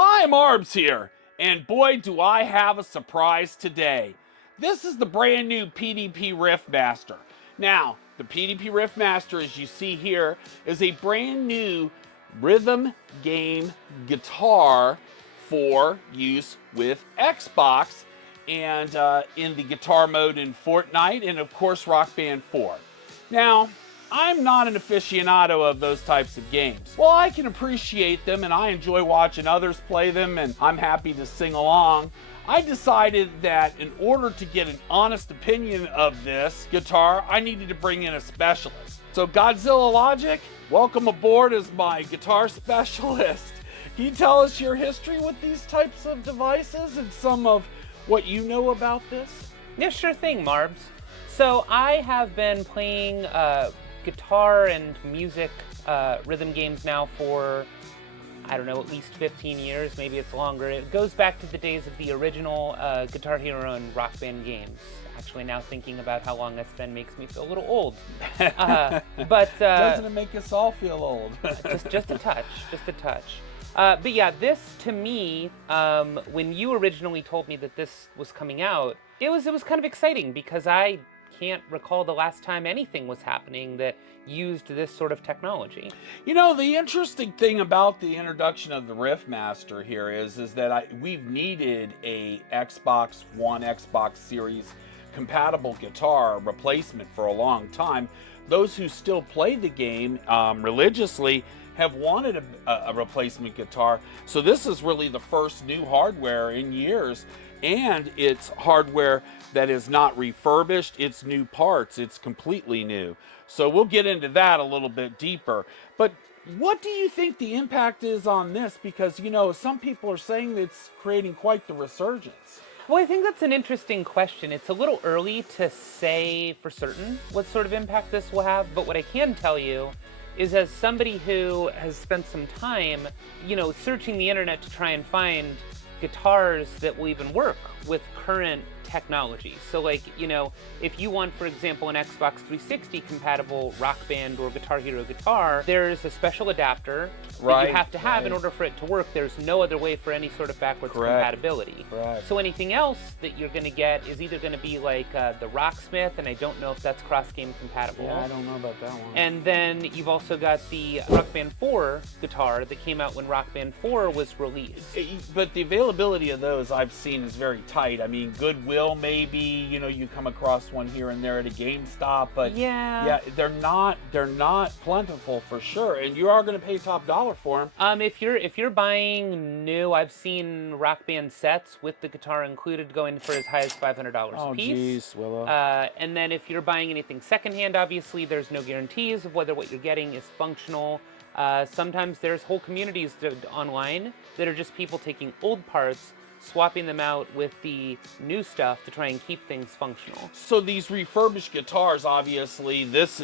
Hi, Marbs here, and boy do I have a surprise today. This is the brand new PDP RIFFMASTER. Now, the PDP RIFFMASTER, as you see here, is a brand new rhythm game guitar for use with Xbox and in the guitar mode in Fortnite and of course Rock Band 4. Now, I'm not an aficionado of those types of games. While I can appreciate them and I enjoy watching others play them and I'm happy to sing along, I decided that in order to get an honest opinion of this guitar, I needed to bring in a specialist. So Godzilla Logic, welcome aboard as my guitar specialist. Can you tell us your history with these types of devices and some of what you know about this? Yeah, sure thing, Marbs. So I have been playing guitar and music rhythm games now for, I don't know, at least 15 years, maybe it's longer. It goes back to the days of the original Guitar Hero and Rock Band games. Actually, now thinking about how long that's been makes me feel a little old. But doesn't it make us all feel old? just a touch, just a touch. But yeah, this to me, when you originally told me that this was coming out, it was kind of exciting because I can't recall the last time anything was happening that used this sort of technology. You know, the interesting thing about the introduction of the RIFFMASTER here is that we've needed a Xbox One, Xbox Series compatible guitar replacement for a long time. Those who still play the game religiously have wanted a replacement guitar. So this is really the first new hardware in years, and it's hardware that is not refurbished, it's new parts, it's completely new. So we'll get into that a little bit deeper. But what do you think the impact is on this? Because, you know, some people are saying that it's creating quite the resurgence. Well, I think that's an interesting question. It's a little early to say for certain what sort of impact this will have, but what I can tell you is, as somebody who has spent some time, you know, searching the internet to try and find guitars that will even work with current technology. So like, you know, if you want, for example, an Xbox 360 compatible Rock Band or Guitar Hero guitar, there's a special adapter that you have to have in order for it to work. There's no other way for any sort of backwards compatibility. So anything else that you're going to get is either going to be like the Rocksmith, and I don't know if that's cross-game compatible. Yeah, I don't know about that one. And then you've also got the Rock Band 4 guitar that came out when Rock Band 4 was released. But the availability of those I've seen is very tight. I mean, Goodwill, maybe, you know, you come across one here and there at a GameStop, but yeah, they're not plentiful for sure, and you are going to pay top dollar for them. If you're buying new, I've seen Rock Band sets with the guitar included going for as high as $500 a piece. Geez, Willow. And then if you're buying anything secondhand, obviously there's no guarantees of whether what you're getting is functional. Sometimes there's whole communities online that are just people taking old parts, swapping them out with the new stuff to try and keep things functional. So these refurbished guitars, obviously, this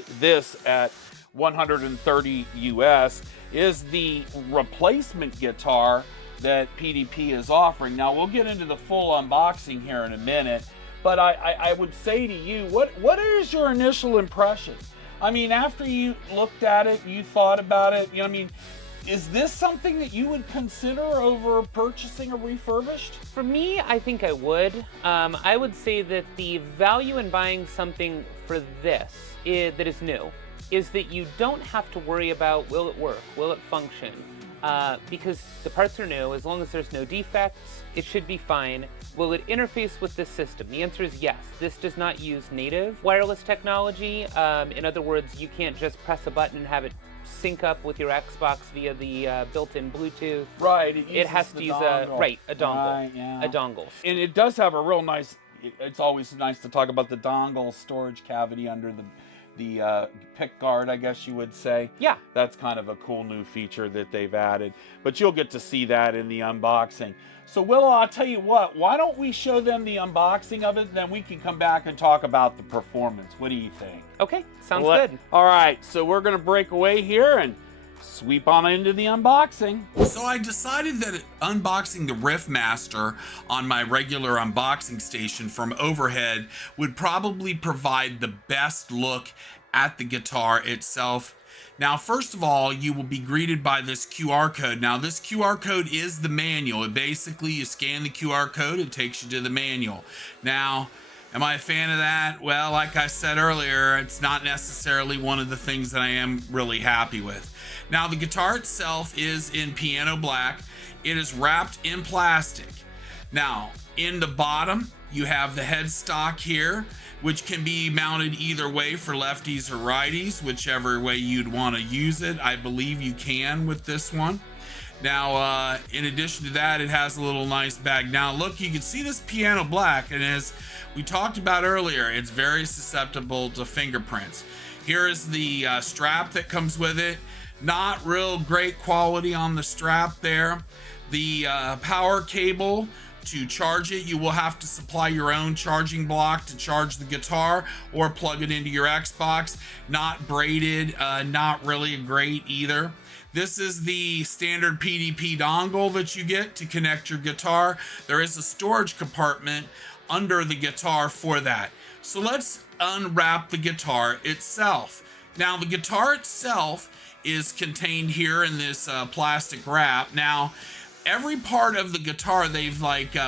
at $130 US is the replacement guitar that PDP is offering. Now we'll get into the full unboxing here in a minute, but I would say to you, what is your initial impression? I mean, after you looked at it, you thought about it, you know, I mean, is this something that you would consider over purchasing a refurbished? For me, I think I would. I would say that the value in buying something for this that is new is that you don't have to worry about, will it work, will it function? Because the parts are new, as long as there's no defects, it should be fine. Will it interface with this system? The answer is yes. This does not use native wireless technology. In other words, you can't just press a button and have it sync up with your Xbox via the built-in Bluetooth. Right. It has to use a dongle. Right, yeah. A dongle. And it does have a real nice, it's always nice to talk about the dongle storage cavity under the pick guard, I guess you would say. Yeah. That's kind of a cool new feature that they've added. But you'll get to see that in the unboxing. So Willow, I'll tell you what, why don't we show them the unboxing of it, then we can come back and talk about the performance. What do you think? Okay, sounds good. All right, so we're going to break away here and sweep on into the unboxing. So I decided that unboxing the RIFFMASTER on my regular unboxing station from overhead would probably provide the best look at the guitar itself. Now, first of all, you will be greeted by this QR code. Now, this QR code is the manual. It basically, you scan the QR code, it takes you to the manual. Now, am I a fan of that? Well, like I said earlier, it's not necessarily one of the things that I am really happy with. Now, the guitar itself is in piano black. It is wrapped in plastic. Now, in the bottom, you have the headstock here, which can be mounted either way for lefties or righties, whichever way you'd want to use it. I believe you can with this one. Now, in addition to that, it has a little nice bag. Now, look, you can see this piano black, and as we talked about earlier, it's very susceptible to fingerprints. Here is the strap that comes with it. Not real great quality on the strap there. The power cable to charge it, you will have to supply your own charging block to charge the guitar or plug it into your Xbox. Not braided, not really great either. This is the standard PDP dongle that you get to connect your guitar. There is a storage compartment under the guitar for that. So let's unwrap the guitar itself. Now, the guitar itself is contained here in this plastic wrap. Now, every part of the guitar, they've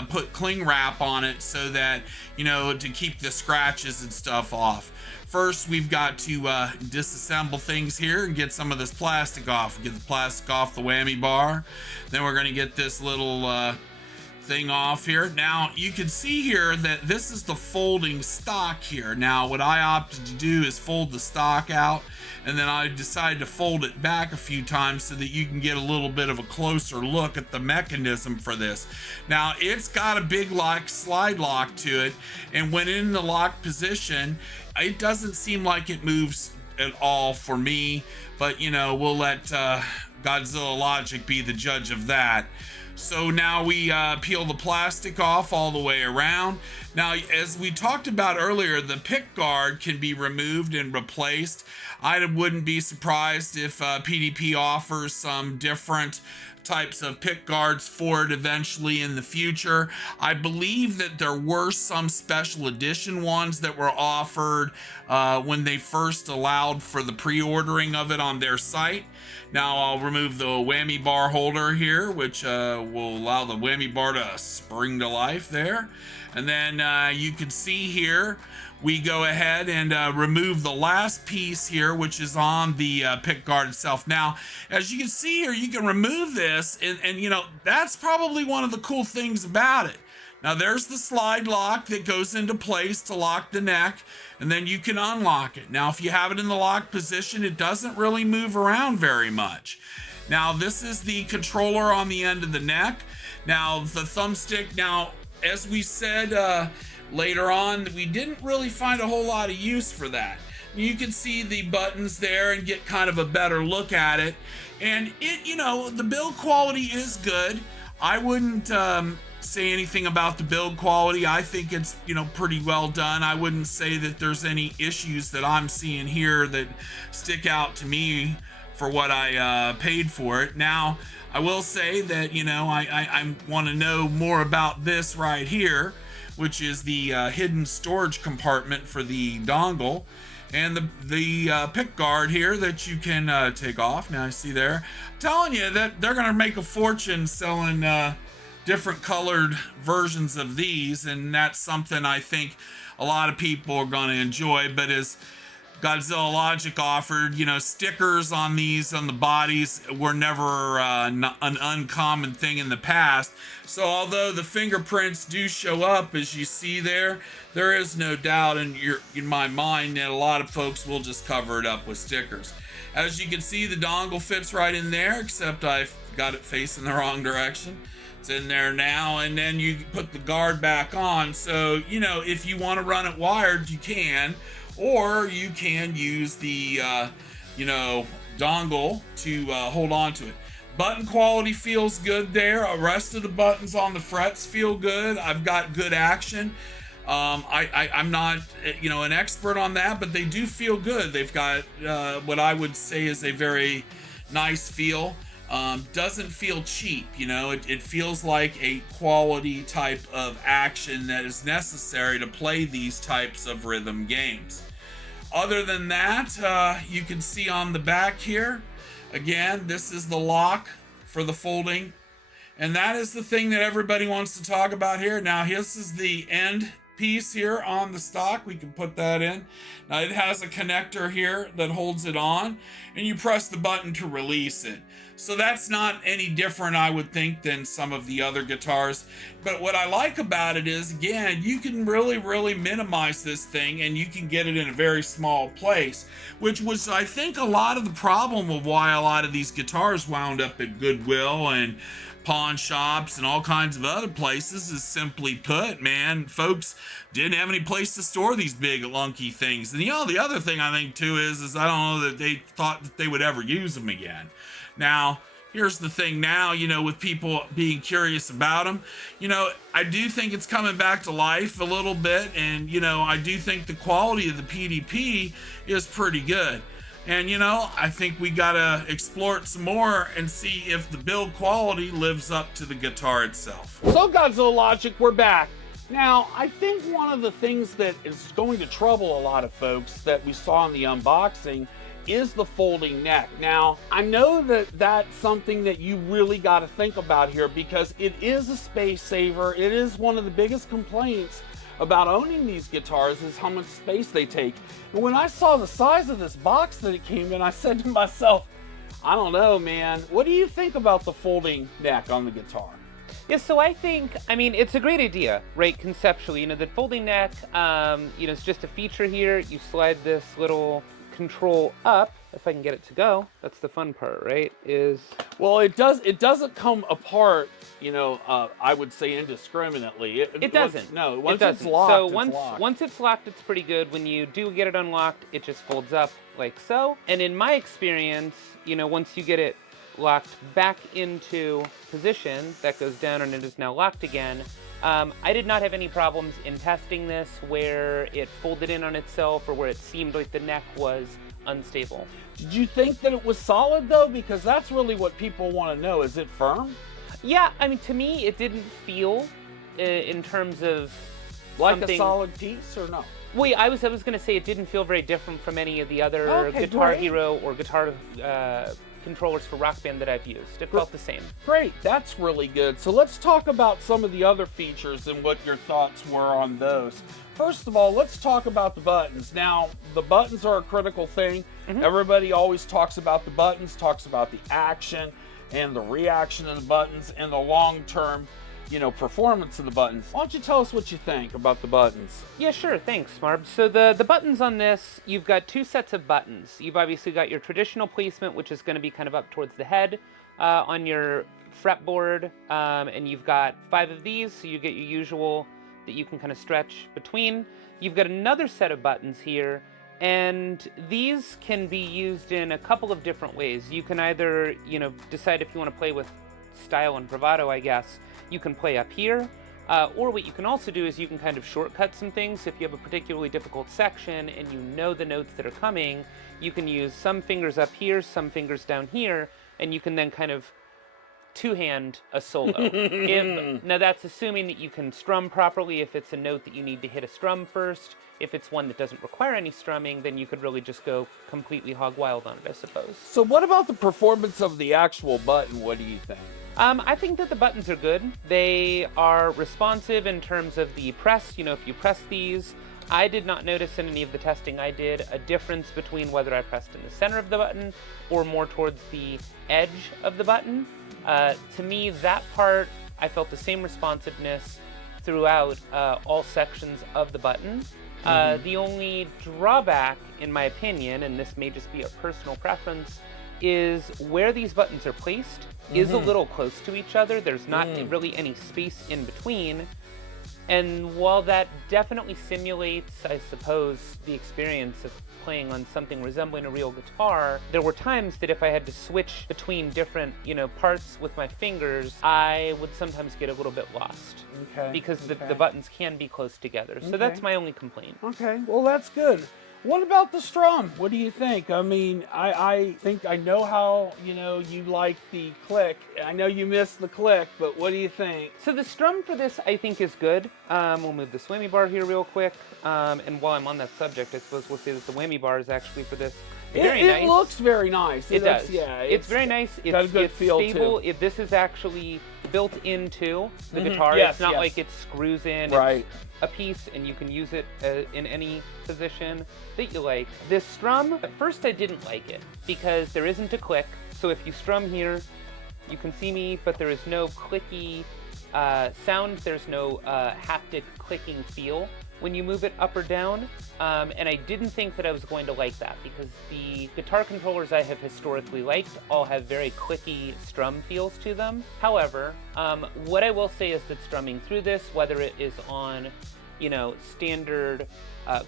put cling wrap on it so that, to keep the scratches and stuff off. First, we've got to disassemble things here and get some of this plastic off. Get the plastic off the whammy bar. Then we're going to get this little thing off here. Now, you can see here that this is the folding stock here. Now, what I opted to do is fold the stock out, and then I decided to fold it back a few times so that you can get a little bit of a closer look at the mechanism for this. Now, it's got a big slide lock to it, and when in the lock position, it doesn't seem like it moves at all for me, but we'll let Godzilla Logic be the judge of that. So now we peel the plastic off all the way around. Now, as we talked about earlier, the pick guard can be removed and replaced. I wouldn't be surprised if PDP offers some different types of pick guards for it eventually in the future. I believe that there were some special edition ones that were offered when they first allowed for the pre-ordering of it on their site. Now I'll remove the whammy bar holder here, which will allow the whammy bar to spring to life there. And then you can see here, we go ahead and remove the last piece here, which is on the pick guard itself. Now, as you can see here, you can remove this, and that's probably one of the cool things about it. Now, there's the slide lock that goes into place to lock the neck, and then you can unlock it. Now, if you have it in the lock position, it doesn't really move around very much. Now, this is the controller on the end of the neck. Now, the thumbstick, now, as we said later on, we didn't really find a whole lot of use for that. You can see the buttons there and get kind of a better look at it. And it, the build quality is good. I wouldn't say anything about the build quality. I think it's, pretty well done. I wouldn't say that there's any issues that I'm seeing here that stick out to me for what I paid for it. Now, I will say that, I want to know more about this right here, which is the hidden storage compartment for the dongle, and the pick guard here that you can take off. Now I see there. I'm telling you that they're going to make a fortune selling different colored versions of these, and that's something I think a lot of people are going to enjoy. But as Godzilla Logic offered, stickers on these, on the bodies, were never an uncommon thing in the past. So although the fingerprints do show up, as you see there, there is no doubt in my mind that a lot of folks will just cover it up with stickers. As you can see, the dongle fits right in there, except I've got it facing the wrong direction. It's in there now, and then you put the guard back on. So, if you want to run it wired, you can. Or you can use the, dongle to hold on to it. Button quality feels good there. The rest of the buttons on the frets feel good. I've got good action. I'm not, an expert on that, but they do feel good. They've got what I would say is a very nice feel. Doesn't feel cheap, it feels like a quality type of action that is necessary to play these types of rhythm games. other than that, you can see on the back here, again, this is the lock for the folding. And that is the thing that everybody wants to talk about here. Now, this is the end piece here on the stock. We can put that in. Now, it has a connector here that holds it on, and you press the button to release it. So that's not any different, I would think, than some of the other guitars. But what I like about it is, again, you can really minimize this thing, and you can get it in a very small place, which was, I think, a lot of the problem of why a lot of these guitars wound up at Goodwill and pawn shops and all kinds of other places. Is simply put, man, folks didn't have any place to store these big lunky things. And the other thing I think too is I don't know that they thought that they would ever use them again. Now, here's the thing now, with people being curious about them, I do think it's coming back to life a little bit. And, I do think the quality of the PDP is pretty good. And, I think we got to explore it some more and see if the build quality lives up to the guitar itself. So, Godzilla Logic, we're back. Now, I think one of the things that is going to trouble a lot of folks that we saw in the unboxing is the folding neck. Now, I know that that's something that you really got to think about here because it is a space saver. It is one of the biggest complaints about owning these guitars is how much space they take. And when I saw the size of this box that it came in, I said to myself, I don't know, man. What do you think about the folding neck on the guitar? Yeah, so I think, it's a great idea, right, conceptually. The folding neck, it's just a feature here. You slide this little control up, if I can get it to go. That's the fun part, right? Well, it doesn't come apart, I would say indiscriminately. It doesn't. No, once it it's locked, so it's locked. Once it's locked, it's pretty good. When you do get it unlocked, it just folds up like so. And in my experience, once you get it locked back into position, that goes down and it is now locked again. I did not have any problems in testing this where it folded in on itself or where it seemed like the neck was unstable. Did you think that it was solid though? Because that's really what people want to know. Is it firm? Yeah, to me, it didn't feel in terms of like a solid piece or no? Wait, I was going to say it didn't feel very different from any of the other Guitar Hero or Guitar controllers for Rock Band that I've used. It felt the same. Great, that's really good. So let's talk about some of the other features and what your thoughts were on those. First of all, let's talk about the buttons. Now, the buttons are a critical thing. Mm-hmm. Everybody always talks about the buttons, talks about the action and the reaction of the buttons and the long-term performance of the buttons. Why don't you tell us what you think about the buttons? Yeah, sure. Thanks, Marb. So the buttons on this, you've got two sets of buttons. You've obviously got your traditional placement, which is going to be kind of up towards the head on your fretboard, and you've got 5 of these, so you get your usual that you can kind of stretch between. You've got another set of buttons here, and these can be used in a couple of different ways. You can either, decide if you want to play with style and bravado, I guess. You can play up here, or what you can also do is you can kind of shortcut some things. If you have a particularly difficult section and you know the notes that are coming, you can use some fingers up here, some fingers down here, and you can then kind of two-hand a solo. Now that's assuming that you can strum properly. If it's a note that you need to hit a strum first, if it's one that doesn't require any strumming, then you could really just go completely hog wild on it, I suppose. So what about the performance of the actual button? What do you think? I think that the buttons are good. They are responsive in terms of the press. If you press these, I did not notice in any of the testing I did a difference between whether I pressed in the center of the button or more towards the edge of the button. To me, that part, I felt the same responsiveness throughout all sections of the button. The only drawback, in my opinion, and this may just be a personal preference, is where these buttons are placed is a little close to each other. There's not really any space in between. And while that definitely simulates, I suppose, the experience of playing on something resembling a real guitar, there were times that if I had to switch between different, parts with my fingers, I would sometimes get a little bit lost. Okay. Because the buttons can be close together. So that's my only complaint. Okay, well that's good. What about the strum? What do you think? I mean, I think I know how, you like the click. I know you missed the click, but what do you think? So the strum for this, I think, is good. We'll move the whammy bar here real quick. And while I'm on that subject, I suppose we'll say that the whammy bar is actually for this very nice. It looks very nice. It does. Yeah, it's very nice. Got a good feel stable. too. This is actually built into the guitar. Yes, it's not yes. like it screws in. Right. It's a piece, and you can use it in any position that you like. This strum, at first I didn't like it because there isn't a click. So if you strum here, you can see me, but there is no clicky sound. There's no haptic clicking feel when you move it up or down. And I didn't think that I was going to like that because the guitar controllers I have historically liked all have very clicky strum feels to them. However, what I will say is that strumming through this, whether it is on, standard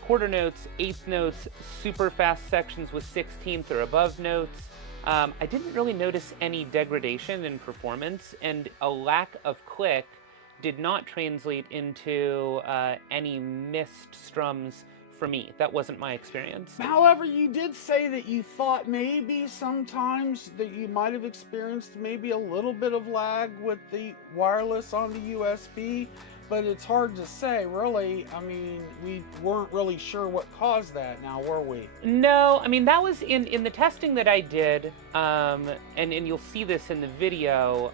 quarter notes, eighth notes, super fast sections with 16th or above notes, I didn't really notice any degradation in performance, and a lack of click did not translate into any missed strums for me. That wasn't my experience. However, you did say that you thought maybe sometimes that you might have experienced maybe a little bit of lag with the wireless on the USB, but it's hard to say, really. I mean, we weren't really sure what caused that now, were we? No, I mean, that was in the testing that I did, and you'll see this in the video.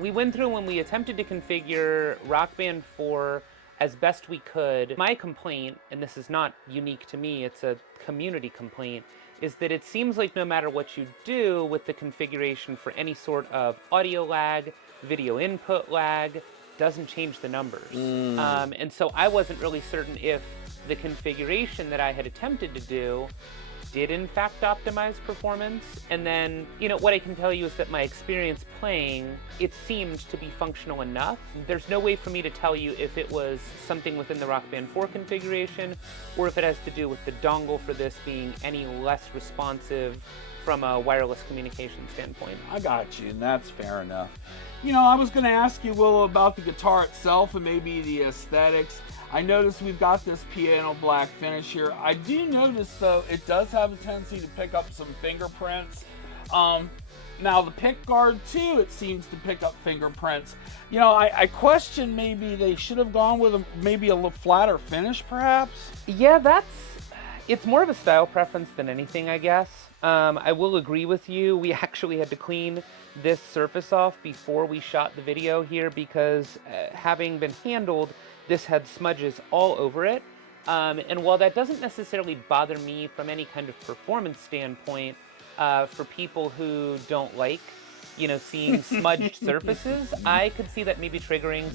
We went through when we attempted to configure Rock Band 4 as best we could. My complaint, and this is not unique to me, it's a community complaint, is that it seems like no matter what you do with the configuration for any sort of audio lag, video input lag, doesn't change the numbers. And so I wasn't really certain if the configuration that I had attempted to do did in fact optimize performance. And then, what I can tell you is that my experience playing, it seemed to be functional enough. There's no way for me to tell you if it was something within the Rock Band 4 configuration, or if it has to do with the dongle for this being any less responsive from a wireless communication standpoint. I got you, and that's fair enough. I was going to ask you, Willow, about the guitar itself and maybe the aesthetics. I noticed we've got this piano black finish here. I do notice, though, it does have a tendency to pick up some fingerprints. Now, the pick guard, too, it seems to pick up fingerprints. I question maybe they should have gone with maybe a little flatter finish, perhaps? Yeah, it's more of a style preference than anything, I guess. I will agree with you. We actually had to clean this surface off before we shot the video here because having been handled, this had smudges all over it. And while that doesn't necessarily bother me from any kind of performance standpoint, for people who don't like, seeing smudged surfaces, I could see that maybe triggering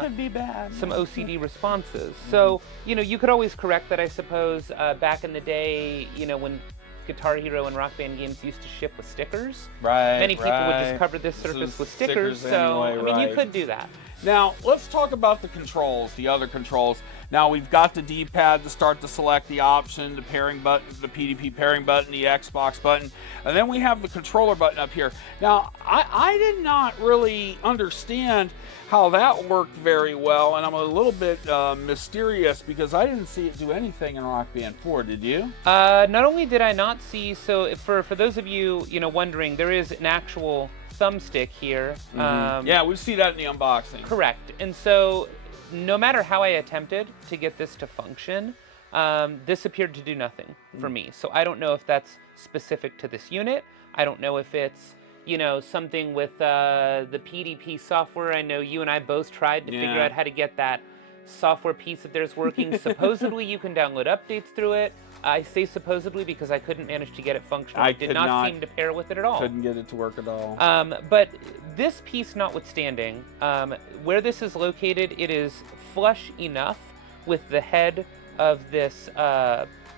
could be bad. some OCD responses. So, you could always correct that, I suppose. Back in the day, when Guitar Hero and Rock Band games used to ship with stickers. Right. Many people would just cover this surface with stickers. So, anyway, you could do that. Now, let's talk about the controls, the other controls. Now, we've got the D-pad to start to select the option, the pairing button, the PDP pairing button, the Xbox button, and then we have the controller button up here. Now, I did not really understand how that worked very well, and I'm a little bit mysterious because I didn't see it do anything in Rock Band 4, did you? Not only did I not see, so for those of you, wondering, there is an actual thumbstick here. Yeah, we see that in the unboxing. Correct. And so no matter how I attempted to get this to function, this appeared to do nothing for me. So I don't know if that's specific to this unit. I don't know if it's, something with the PDP software. I know you and I both tried to figure out how to get that software piece of theirs working. Supposedly you can download updates through it. I say supposedly because I couldn't manage to get it functional. It did not seem to pair with it at all. Couldn't get it to work at all. But this piece notwithstanding, where this is located, it is flush enough with the head of this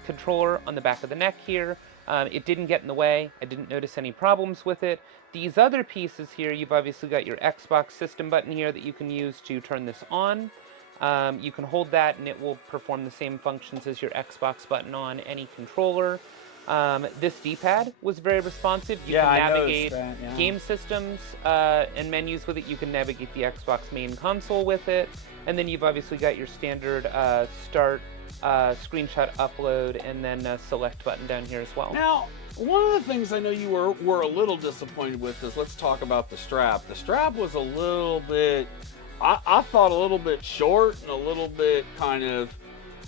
controller on the back of the neck here. It didn't get in the way. I didn't notice any problems with it. These other pieces here, you've obviously got your Xbox system button here that you can use to turn this on. You can hold that and it will perform the same functions as your Xbox button on any controller. This D-pad was very responsive. You can navigate game systems and menus with it. You can navigate the Xbox main console with it. And then you've obviously got your standard start, screenshot upload, and then select button down here as well. Now, one of the things I know you were a little disappointed with is, let's talk about the strap. The strap was a little bit, I thought a little bit short and a little bit kind of,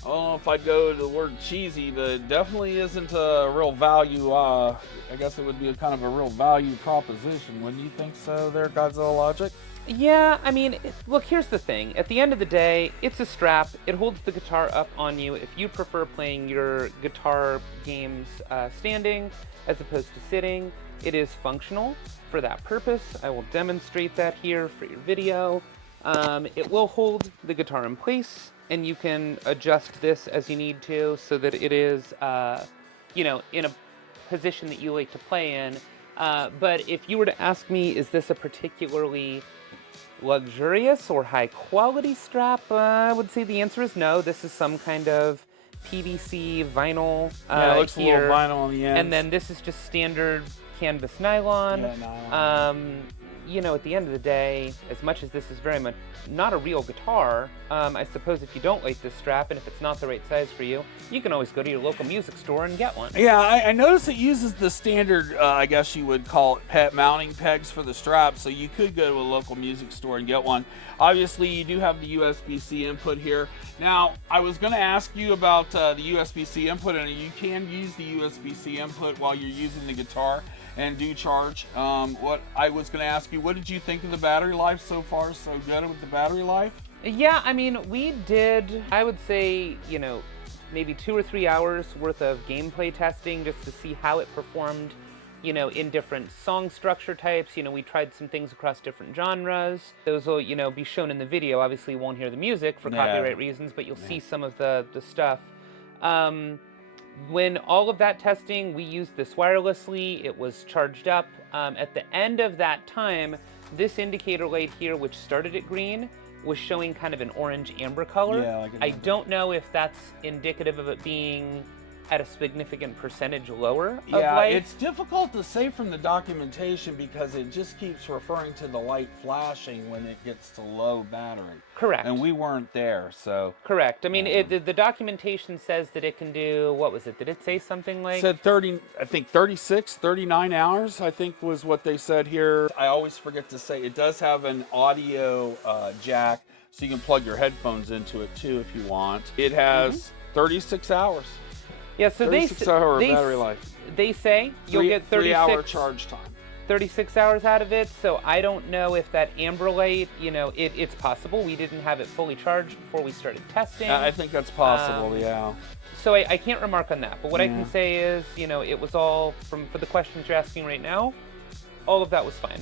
I don't know if I'd go to the word cheesy, but it definitely isn't a real value. I guess it would be a kind of a real value proposition. Wouldn't you think so there, Godzilla Logic? Yeah, I mean, look, here's the thing. At the end of the day, it's a strap. It holds the guitar up on you. If you prefer playing your guitar games standing as opposed to sitting, it is functional for that purpose. I will demonstrate that here for your video. It will hold the guitar in place, and you can adjust this as you need to so that it is, you know, in a position that you like to play in. But if you were to ask me, is this a particularly luxurious or high quality strap, I would say the answer is no. This is some kind of PVC vinyl Yeah, it looks here, a little vinyl on the ends. and then this is just standard canvas nylon. Yeah, nylon. You know, at the end of the day, as much as this is very much not a real guitar, I suppose if you don't like this strap and if it's not the right size for you, you can always go to your local music store and get one. Yeah, I noticed it uses the standard, I guess you would call it pet mounting pegs for the strap, so you could go to a local music store and get one. Obviously, you do have the USB-C input here. Now, I was going to ask you about the USB-C input, and you can use the USB-C input while you're using the guitar and do charge. What I was going to ask you, what did you think of the battery life so far? So good with the battery life? Yeah, I mean, we did, I would say, you know, maybe 2 or 3 hours worth of gameplay testing just to see how it performed, you know, in different song structure types. You know, we tried some things across different genres. Those will, you know, be shown in the video. Obviously, you won't hear the music for copyright reasons, but you'll see some of the stuff. When all of that testing, we used this wirelessly. It was charged up. At the end of that time, this indicator light here, which started at green, was showing kind of an orange amber color. Yeah, like I don't know if that's indicative of it being at a significant percentage lower of light. It's difficult to say from the documentation because it just keeps referring to the light flashing when it gets to low battery. Correct. And we weren't there, so. Correct. I mean, the documentation says that it can do, what was it? Did it say something like? It said 30, I think 36, 39 hours, I think was what they said here. I always forget to say, it does have an audio jack, so you can plug your headphones into it too if you want. It has 36 hours. Yeah, so 36 hour battery life. They say you'll get 36 3-hour charge time. 36 hours out of it, so I don't know if that amber light, you know, it's possible. We didn't have it fully charged before we started testing. I think that's possible, yeah. So I can't remark on that, but what I can say is, you know, it was all, for the questions you're asking right now, all of that was fine.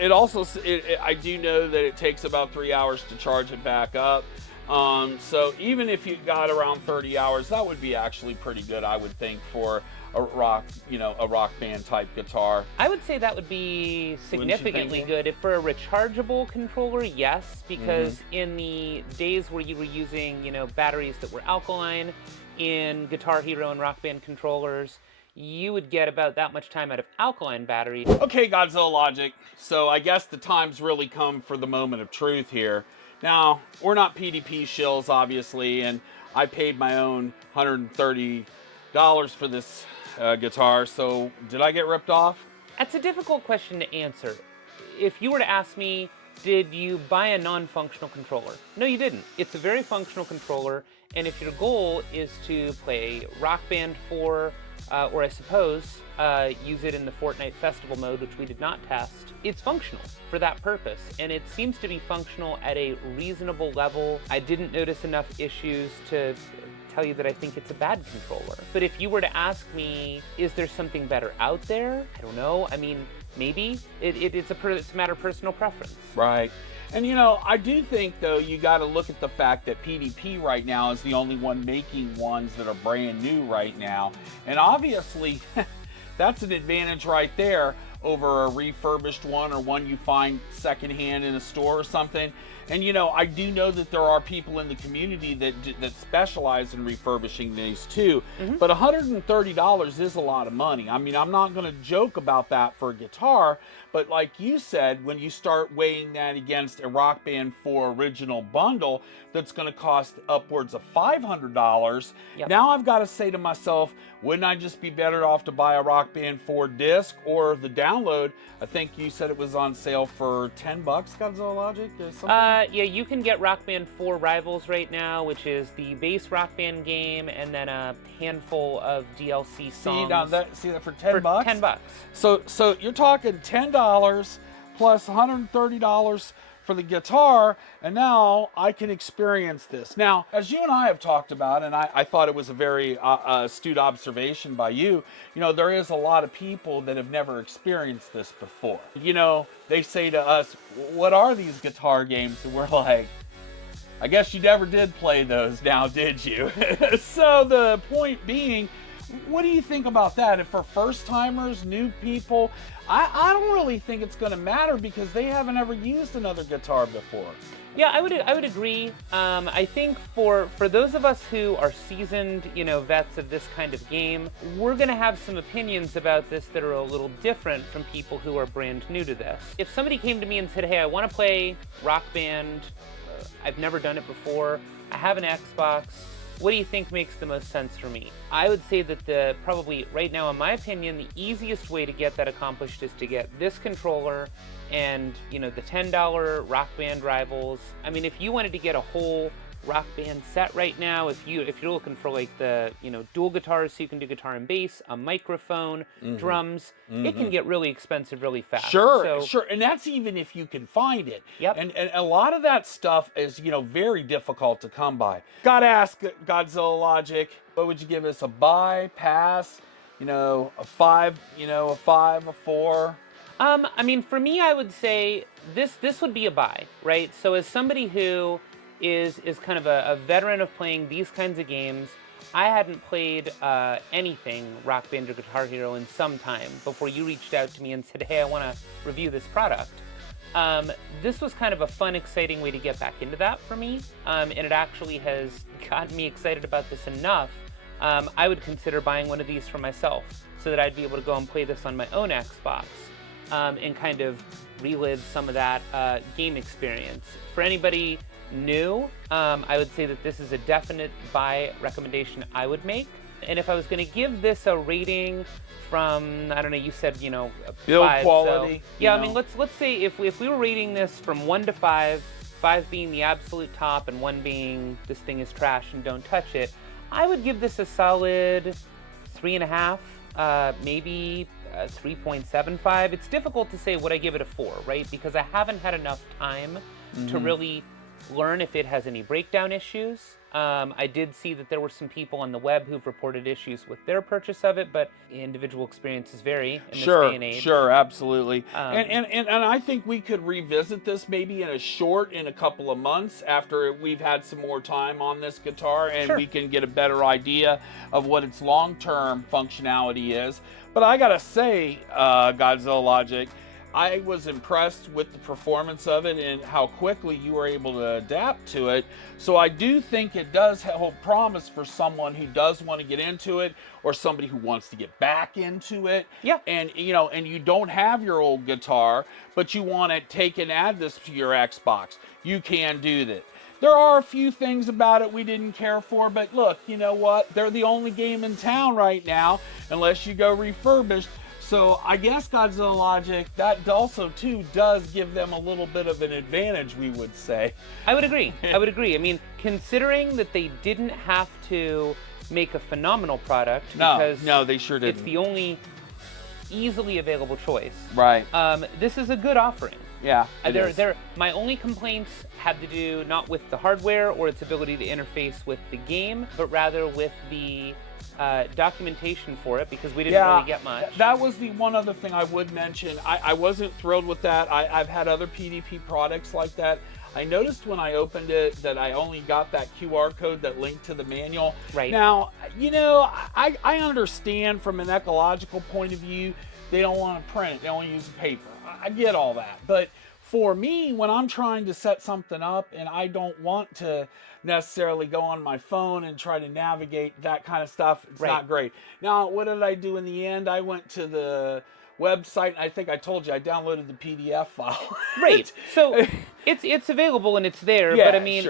It also, I do know that it takes about 3 hours to charge it back up. So even if you got around 30 hours, that would be actually pretty good, I would think, for a rock, you know, a rock band type guitar. I would say that would be significantly good. If for a rechargeable controller, yes, because in the days where you were using, you know, batteries that were alkaline in Guitar Hero and Rock Band controllers, you would get about that much time out of alkaline batteries. Okay, Godzilla Logic. So I guess the time's really come for the moment of truth here. Now, we're not PDP shills, obviously, and I paid my own $130 for this guitar, so did I get ripped off? That's a difficult question to answer. If you were to ask me, did you buy a non-functional controller? No, you didn't. It's a very functional controller, and if your goal is to play Rock Band 4, or I suppose use it in the Fortnite Festival mode, which we did not test, it's functional for that purpose, and it seems to be functional at a reasonable level. I didn't notice enough issues to tell you that I think it's a bad controller. But if you were to ask me, is there something better out there? I don't know. I mean, maybe. It's a matter of personal preference. Right. And you know, I do think though, you got to look at the fact that PDP right now is the only one making ones that are brand new right now. And obviously, that's an advantage right there. over a refurbished one or one you find secondhand in a store or something. And you know, I do know that there are people in the community that specialize in refurbishing these too. But $130 is a lot of money. I mean, I'm not going to joke about that for a guitar, but like you said, when you start weighing that against a Rock Band 4 original bundle that's going to cost upwards of $500, now I've got to say to myself, wouldn't I just be better off to buy a Rock Band 4 disc or the download? I think you said it was on sale for $10, Godzilla Logic, or something? Yeah, you can get Rock Band 4 Rivals right now, which is the base Rock Band game and then a handful of DLC songs. See that for $10? For $10. So you're talking $10 plus $130 for the guitar, and now I can experience this. Now, as you and I have talked about, and I thought it was a very astute observation by you, you know, there is a lot of people that have never experienced this before. You know, they say to us, what are these guitar games? And we're like, I guess you never did play those now, did you? So the point being, what do you think about that? And for first timers, new people, I don't really think it's going to matter because they haven't ever used another guitar before. Yeah, I would agree. I think for those of us who are seasoned, you know, vets of this kind of game, we're going to have some opinions about this that are a little different from people who are brand new to this. If somebody came to me and said, hey, I want to play Rock Band, I've never done it before, I have an Xbox, what do you think makes the most sense for me? I would say that probably right now, in my opinion, the easiest way to get that accomplished is to get this controller and, you know, the $10 Rock Band Rivals. I mean, if you wanted to get a whole Rock Band set right now, if you're looking for like the, you know, dual guitars so you can do guitar and bass, a microphone, drums, it can get really expensive really fast. Sure, and that's even if you can find it. Yep. And a lot of that stuff is, you know, very difficult to come by. Gotta ask Godzilla Logic, what would you give us? A buy, pass, you know, a 5, you know, a 5, a 4? I mean, for me, I would say this would be a buy, right? So as somebody who is kind of a veteran of playing these kinds of games, I hadn't played anything Rock Band or Guitar Hero in some time before you reached out to me and said, hey, I want to review this product. This was kind of a fun, exciting way to get back into that for me, and it actually has gotten me excited about this enough. I would consider buying one of these for myself so that I'd be able to go and play this on my own Xbox and kind of relive some of that game experience. For anybody new, I would say that this is a definite buy recommendation I would make. And if I was going to give this a rating from, I don't know, you said, you know, build 5, quality. So, yeah, you know. I mean, let's say if we were rating this from 1 to 5, 5 being the absolute top and 1 being this thing is trash and don't touch it, I would give this a solid 3.5, maybe 3.75. It's difficult to say would I give it a 4, right? Because I haven't had enough time to really learn if it has any breakdown issues. I did see that there were some people on the web who've reported issues with their purchase of it, but individual experiences vary in this day and age. Sure, absolutely. And I think we could revisit this maybe in a couple of months after we've had some more time on this guitar and we can get a better idea of what its long-term functionality is. But I gotta say, Godzilla Logic, I was impressed with the performance of it and how quickly you were able to adapt to it. So I do think it does hold promise for someone who does want to get into it or somebody who wants to get back into it. Yeah. And you know, and you don't have your old guitar, but you want to take and add this to your Xbox. You can do that. There are a few things about it we didn't care for, but look, you know what? They're the only game in town right now, unless you go refurbished. So I guess Godzilla Logic, that also too does give them a little bit of an advantage, we would say. I would agree. I would agree. I mean, considering that they didn't have to make a phenomenal product, because no, they sure didn't. It's the only easily available choice. Right. This is a good offering. Yeah, it is. My only complaints had to do not with the hardware or its ability to interface with the game, but rather with the documentation for it, because we didn't really get much. That was the one other thing I would mention. I wasn't thrilled with that. I've had other PDP products like that. I noticed when I opened it that I only got that QR code that linked to the manual. Right. Now, you know, I understand from an ecological point of view, they don't want to print it, they don't want to use the paper. I get all that. But for me, when I'm trying to set something up and I don't want to necessarily go on my phone and try to navigate that kind of stuff, it's not great. Now, what did I do in the end? I went to the website, and I think I told you I downloaded the PDF file. Right. So it's available and it's there, but I mean,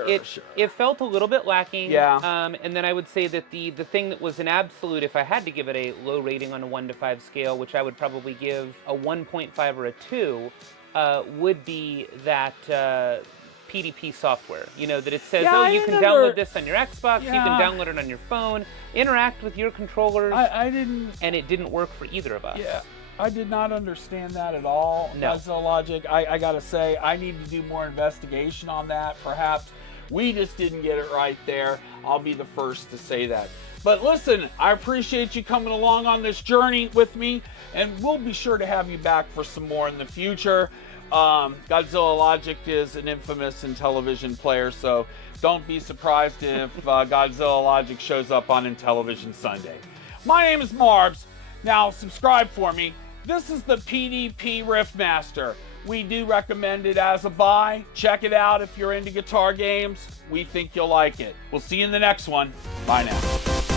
it felt a little bit lacking. Yeah. And then I would say that the thing that was an absolute, if I had to give it a low rating on a 1 to 5 scale, which I would probably give a 1.5 or a 2, would be that PDP software. You know, that it says, oh, you can download this on your Xbox, you can download it on your phone, interact with your controllers. I didn't... And it didn't work for either of us. Yeah. I did not understand that at all. No. That's the logic. I gotta say, I need to do more investigation on that. Perhaps we just didn't get it right there. I'll be the first to say that. But listen, I appreciate you coming along on this journey with me, and we'll be sure to have you back for some more in the future. Godzilla Logic is an infamous Intellivision player, so don't be surprised if Godzilla Logic shows up on Intellivision Sunday. My name is Marbs. Now subscribe for me. This is the PDP RIFFMASTER. We do recommend it as a buy. Check it out if you're into guitar games. We think you'll like it. We'll see you in the next one. Bye now.